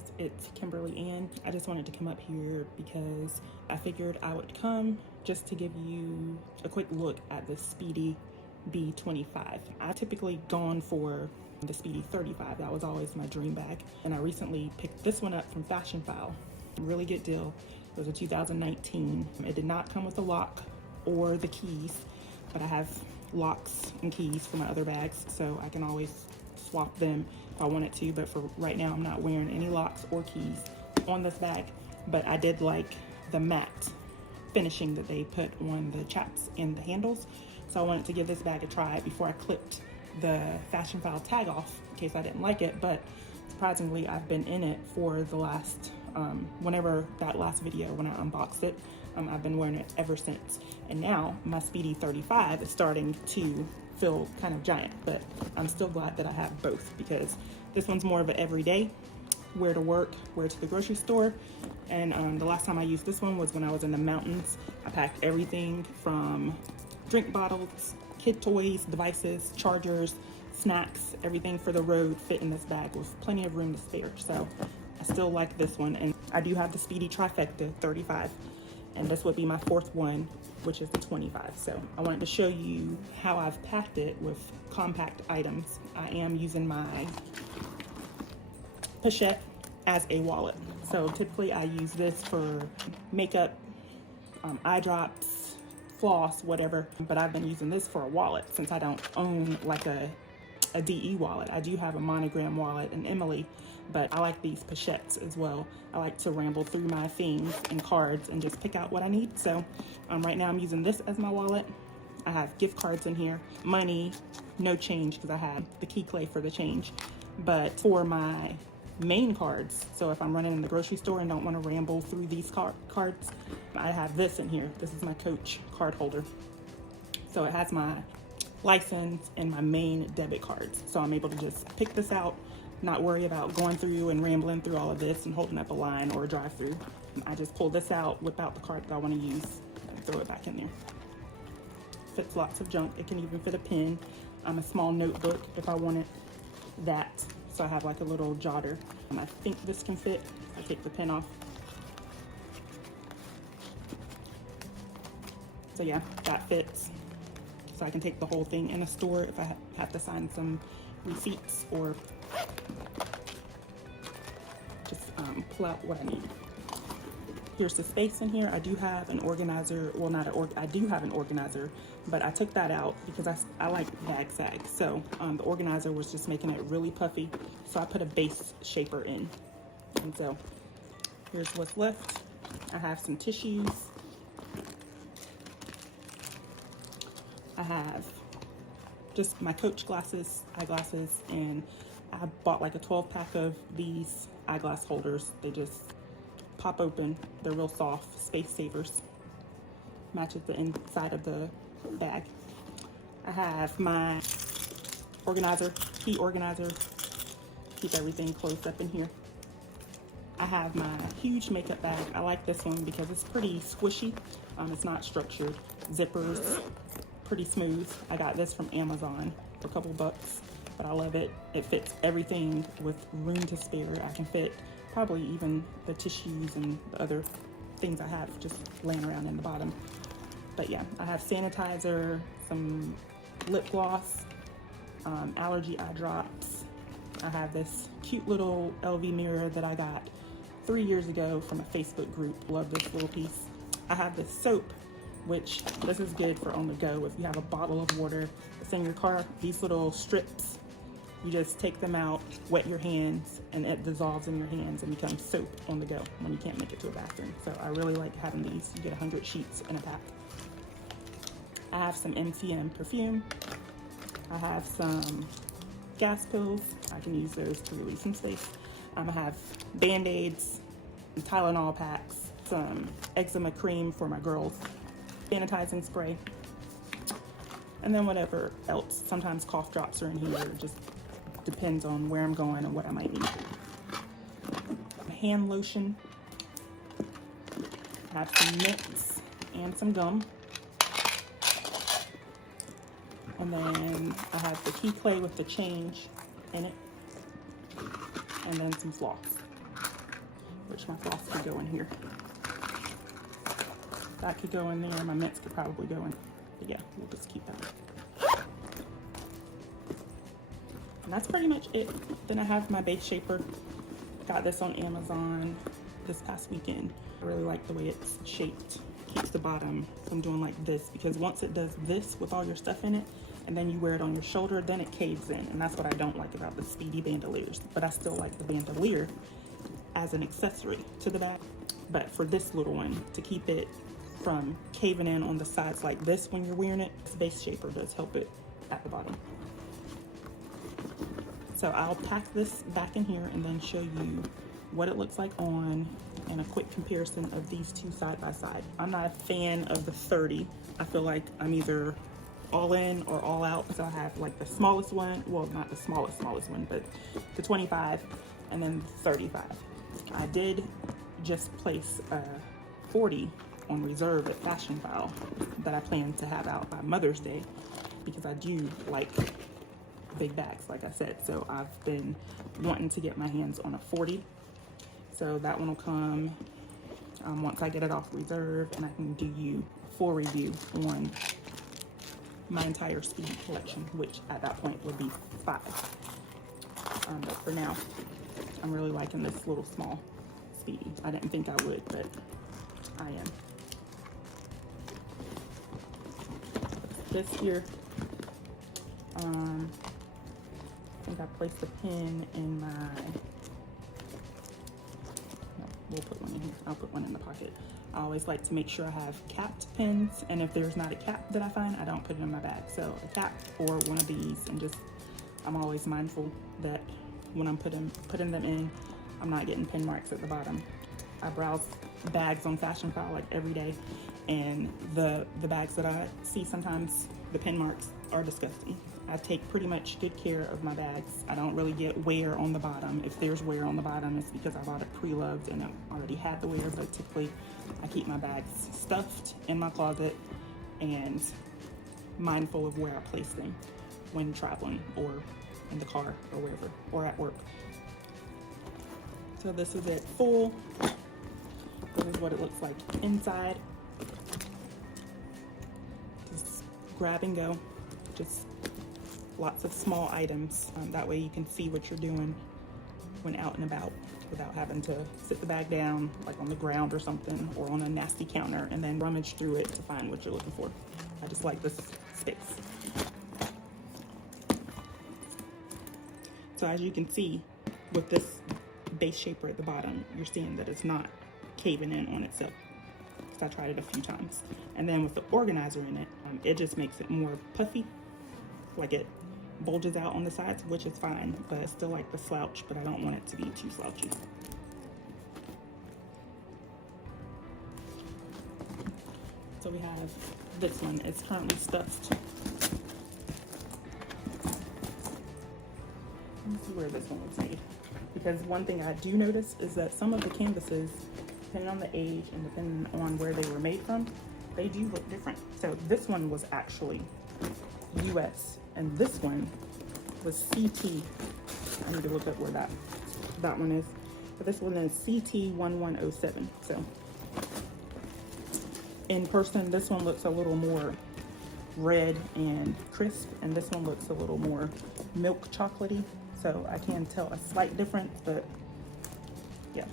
guys, it's Kimberly Ann. I just wanted to come up here because I figured I would come just to give you a quick look at the Speedy B 25. I typically gone for the Speedy 35. That was always my dream bag, and I recently picked this one up from Fashionphile. Really good deal. It was a 2019. It did not come with the lock or the keys, but I have locks and keys for my other bags, so I can always swap them if I wanted to. But for right now, I'm not wearing any locks or keys on this bag. But I did like the matte finishing that they put on the chaps and the handles, so I wanted to give this bag a try before I clipped the Fashionphile tag off in case I didn't like it. But surprisingly, I've been in it for the last whenever that last video when I unboxed it. I've been wearing it ever since, and now my Speedy 35 is starting to feel kind of giant, but I'm still glad that I have both, because this one's more of an everyday wear to work, wear to the grocery store. And the last time I used this one was when I was in the mountains. I packed everything from drink bottles, kid toys, devices, chargers, snacks, everything for the road fit in this bag with plenty of room to spare. So I still like this one, and I do have the Speedy trifecta 35, and this would be my fourth one, which is the 25. So I wanted to show you how I've packed it with compact items. I am using my pochette as a wallet. So typically I use this for makeup, eye drops, floss, whatever, but I've been using this for a wallet since I don't own like a DE wallet. I do have a Monogram wallet and Emily, but I like these pochettes as well. I like to ramble through my things and cards and just pick out what I need. So right now I'm using this as my wallet. I have gift cards in here, money, no change because I have the key clay for the change. But for my main cards, so if I'm running in the grocery store and don't want to ramble through these cards, I have this in here. This is my Coach card holder. So it has my license and my main debit cards. So I'm able to just pick this out, not worry about going through and rambling through all of this and holding up a line or a drive through. I just pull this out, whip out the card that I want to use, and throw it back in there. Fits lots of junk. It can even fit a pen, a small notebook if I wanted that. So I have like a little jotter. I think this can fit. I take the pen off. So yeah, that fits. So I can take the whole thing in a store if I have to sign some receipts or just pull out what I need. Here's the space in here. I do have an organizer. Well, I do have an organizer, but I took that out because I like bag sags. So the organizer was just making it really puffy. So I put a base shaper in. And so here's what's left. I have some tissues. I have just my Coach glasses, eyeglasses, and I bought like a 12-pack of these eyeglass holders. They just pop open. They're real soft, space savers. Matches the inside of the bag. I have my organizer, key organizer. Keep everything closed up in here. I have my huge makeup bag. I like this one because it's pretty squishy. It's not structured. Zippers, pretty smooth. I got this from Amazon for a couple bucks, but I love it. It fits everything with room to spare. I can fit probably even the tissues and the other things I have just laying around in the bottom. But yeah, I have sanitizer, some lip gloss, allergy eye drops. I have this cute little LV mirror that I got 3 years ago from a Facebook group. Love this little piece. I have this soap, which this is good for on the go. If you have a bottle of water that's in your car, these little strips, you just take them out, wet your hands, and it dissolves in your hands and becomes soap on the go when you can't make it to a bathroom. So I really like having these. You get 100 sheets in a pack. I have some MCM perfume. I have some gas pills. I can use those to release some space. I have Band-Aids, Tylenol packs, some eczema cream for my girls, sanitizing spray, and then whatever else. Sometimes cough drops are in here. It just depends on where I'm going and what I might need. Hand lotion. I have some mints and some gum. And then I have the key clay with the change in it. And then some floss. which my floss could go in here. That could go in there. My mints could probably go in. But yeah, we'll just keep that. And that's pretty much it. Then I have my base shaper. Got this on Amazon this past weekend. I really like the way it's shaped. Keeps the bottom from doing like this, because once it does this with all your stuff in it and then you wear it on your shoulder, then it caves in, and that's what I don't like about the Speedy bandoliers. But I still like the bandolier as an accessory to the bag. But for this little one, to keep it from caving in on the sides like this when you're wearing it, this base shaper does help it at the bottom. So I'll pack this back in here and then show you what it looks like on, and a quick comparison of these two side by side. I'm not a fan of the 30. I feel like I'm either all in or all out. So I have like the smallest one, well, not the smallest one, but the 25 and then 35. I did just place a 40 on reserve at Fashionphile that I plan to have out by Mother's Day, because I do like big bags, like I said. So I've been wanting to get my hands on a 40. So that one will come once I get it off reserve, and I can do you full review on my entire Speedy collection, which at that point would be 5. But for now, I'm really liking this little small Speedy. I didn't think I would, but I am. This here, I think I placed a pin in my, we'll put one in here. I'll put one in the pocket. I always like to make sure I have capped pins, and if there's not a cap that I find, I don't put it in my bag. So a cap or one of these, and just, I'm always mindful that when I'm putting them in, I'm not getting pin marks at the bottom. I browse bags on Fashionphile like every day, and the bags that I see, sometimes the pin marks are disgusting. I take pretty much good care of my bags. I don't really get wear on the bottom. If there's wear on the bottom, it's because I bought it pre-loved and it already had the wear, but typically I keep my bags stuffed in my closet and mindful of where I place them when traveling or in the car or wherever, or at work. So this is it full. This is what it looks like inside. Just grab and go. Just lots of small items. That way you can see what you're doing when out and about without having to sit the bag down like on the ground or something, or on a nasty counter and then rummage through it to find what you're looking for. I just like this space. So as you can see with this base shaper at the bottom, you're seeing that it's not caving in on itself. So I tried it a few times. And then with the organizer in it, it just makes it more puffy, like it bulges out on the sides, which is fine, but I still like the slouch, but I don't want it to be too slouchy. So we have this one. It's currently stuffed. Let me see where this one was made. Because one thing I do notice is that some of the canvases, depending on the age and depending on where they were made from, they do look different. So this one was actually US, and this one was CT. I need to look up where that one is. But this one is CT1107. So in person, this one looks a little more red and crisp, and this one looks a little more milk chocolatey. So I can tell a slight difference, but yeah.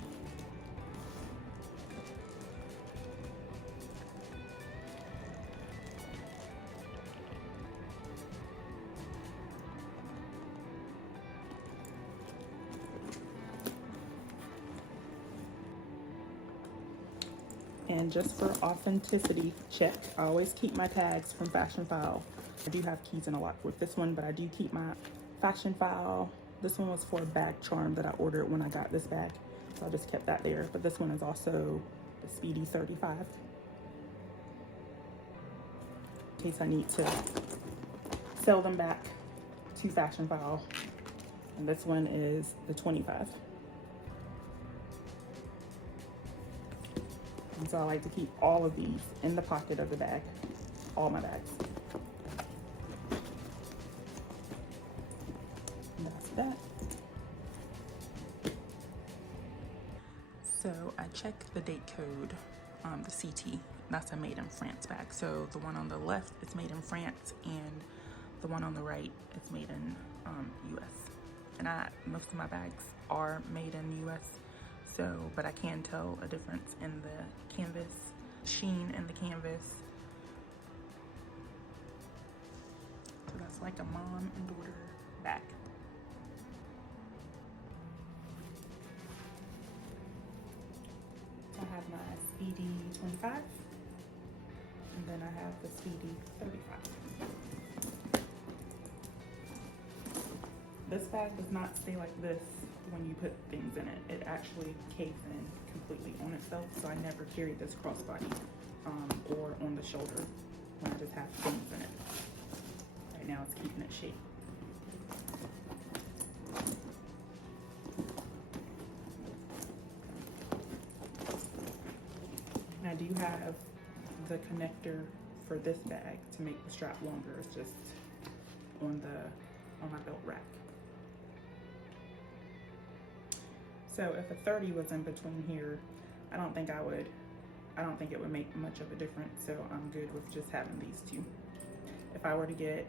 And just for authenticity check, I always keep my tags from Fashionphile. I do have keys in a lock with this one, but I do keep my Fashionphile. This one was for a bag charm that I ordered when I got this bag, so I just kept that there. But this one is also the Speedy 35, in case I need to sell them back to Fashionphile. And this one is the 25. And so I like to keep all of these in the pocket of the bag, all my bags. And that's that. So checked the date code, the CT. That's a made in France bag. So the one on the left is made in France, and the one on the right is made in US. And most of my bags are made in US. So, but I can tell a difference in the canvas, sheen in the canvas. So that's like a mom and daughter bag. I have my Speedy 25, and then I have the Speedy 35. This bag does not stay like this when you put things in it. It actually caves in completely on itself, so I never carry this crossbody or on the shoulder when I just have things in it. Right now it's keeping it shape. I do have the connector for this bag to make the strap longer. It's just on my belt rack. So if a 30 was in between here, I don't think it would make much of a difference. So I'm good with just having these two. If I were to get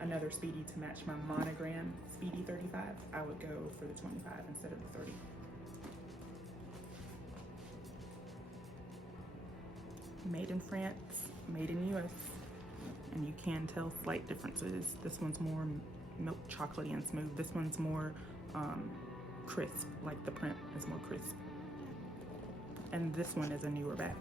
another Speedy to match my monogram Speedy 35, I would go for the 25 instead of the 30. Made in France, made in US, and you can tell slight differences. This one's more milk chocolatey and smooth. This one's more crisp, like the print is more crisp. And this one is a newer bag.